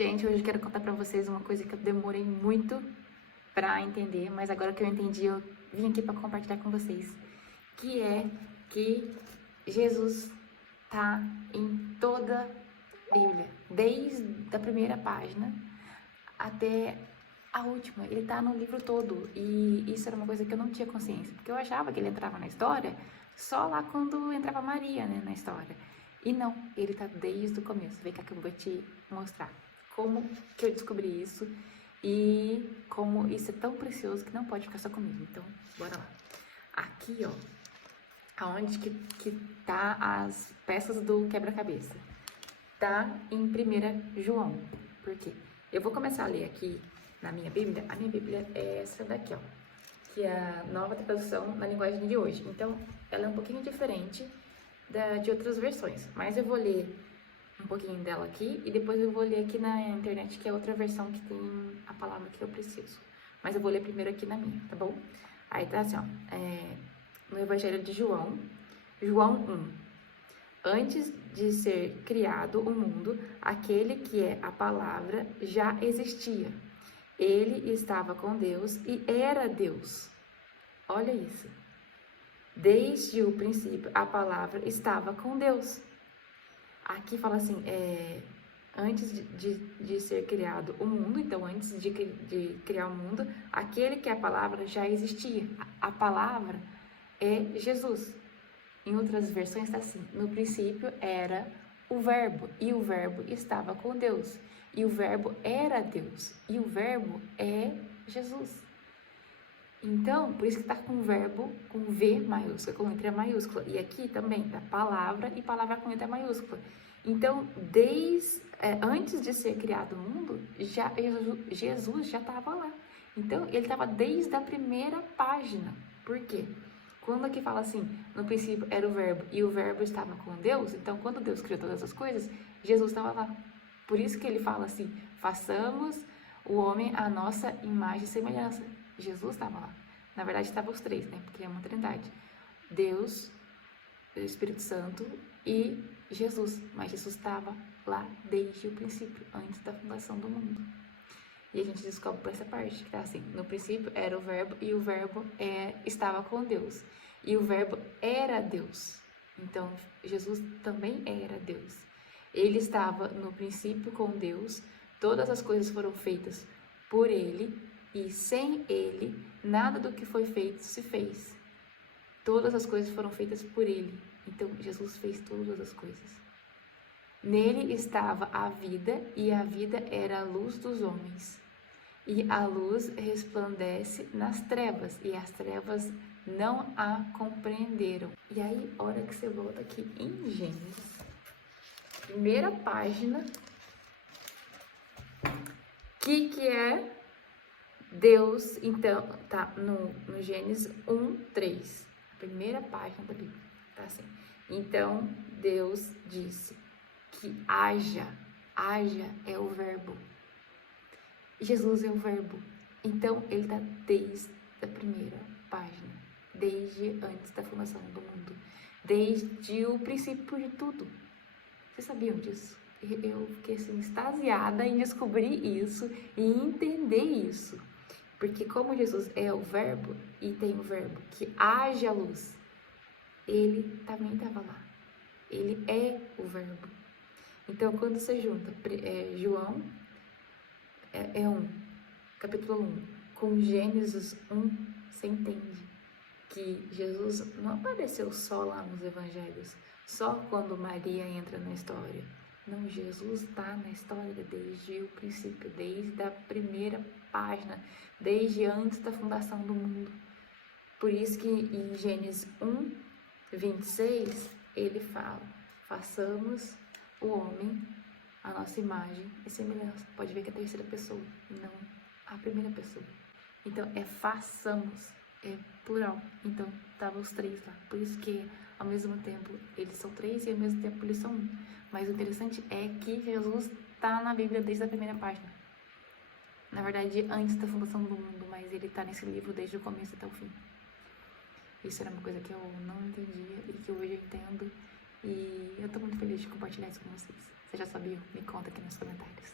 Gente, hoje eu quero contar pra vocês uma coisa que eu demorei muito pra entender, mas agora que eu entendi, eu vim aqui pra compartilhar com vocês, que é que Jesus tá em toda a Bíblia, desde a primeira página até a última. Ele tá no livro todo, e isso era uma coisa que eu não tinha consciência, porque eu achava que ele entrava na história só lá quando entrava Maria, né, na história. E não, ele tá desde o começo. Vem cá que eu vou te mostrar como que eu descobri isso e como isso é tão precioso que não pode ficar só comigo. Então, bora lá. Aqui, ó, aonde que tá as peças do quebra-cabeça. Tá em 1 João. Por quê? Eu vou começar a ler aqui na minha Bíblia. A minha Bíblia é essa daqui, ó, que é a nova tradução na linguagem de hoje. Então, ela é um pouquinho diferente de outras versões, mas eu vou ler um pouquinho dela aqui e depois eu vou ler aqui na internet, que é outra versão que tem a palavra que eu preciso. Mas eu vou ler primeiro aqui na minha, tá bom? Aí tá assim, ó, no Evangelho de João, João 1. Antes de ser criado o mundo, aquele que é a palavra já existia. Ele estava com Deus e era Deus. Olha isso. Desde o princípio, a palavra estava com Deus. Aqui fala assim, antes de ser criado o mundo, então antes de criar o mundo, aquele que é a palavra já existia. A palavra é Jesus. Em outras versões está assim, no princípio era o verbo, e o verbo estava com Deus, e o verbo era Deus, e o verbo é Jesus. Então, por isso que está com o verbo com V maiúscula, com letra maiúscula. E aqui também tá palavra e palavra com letra maiúscula. Então, antes de ser criado o mundo, Jesus já estava lá. Então, ele estava desde a primeira página. Por quê? Quando aqui fala assim, no princípio era o verbo e o verbo estava com Deus, então quando Deus criou todas as coisas, Jesus estava lá. Por isso que ele fala assim, façamos o homem à nossa imagem e semelhança. Jesus estava lá. Na verdade, estavam os três, né? Porque é uma trindade. Deus, o Espírito Santo e Jesus. Mas Jesus estava lá desde o princípio, antes da fundação do mundo. E a gente descobre por essa parte, que tá assim, no princípio era o verbo e o verbo estava com Deus. E o verbo era Deus. Então, Jesus também era Deus. Ele estava no princípio com Deus, todas as coisas foram feitas por ele, e sem ele, nada do que foi feito se fez. Todas as coisas foram feitas por ele. Então, Jesus fez todas as coisas. Nele estava a vida, e a vida era a luz dos homens. E a luz resplandece nas trevas, e as trevas não a compreenderam. E aí, a hora que você volta aqui em Gênesis, primeira página, que é Deus, então, tá no Gênesis 1:3, primeira página da Bíblia, tá assim. Então, Deus disse que haja é o verbo. Jesus é o verbo. Então, ele está desde a primeira página, desde antes da fundação do mundo, desde o princípio de tudo. Vocês sabiam disso? Eu fiquei assim, extasiada em descobrir isso e entender isso. Porque como Jesus é o verbo e tem o verbo que haja luz, ele também estava lá. Ele é o verbo. Então, quando você junta João capítulo 1, com Gênesis 1, você entende que Jesus não apareceu só lá nos evangelhos, só quando Maria entra na história. Não, Jesus está na história desde o princípio, desde a primeira página, desde antes da fundação do mundo. Por isso que em Gênesis 1:26, ele fala, façamos o homem a nossa imagem e semelhança. Pode ver que é a terceira pessoa, não a primeira pessoa. Então, façamos, é plural. Então, estavam os três lá. Por isso que, ao mesmo tempo, eles são três e ao mesmo tempo eles são um. Mas o interessante é que Jesus está na Bíblia desde a primeira página. Na verdade, antes da fundação do mundo, mas ele está nesse livro desde o começo até o fim. Isso era uma coisa que eu não entendia e que hoje eu entendo. E eu tô muito feliz de compartilhar isso com vocês. Você já sabia? Me conta aqui nos comentários.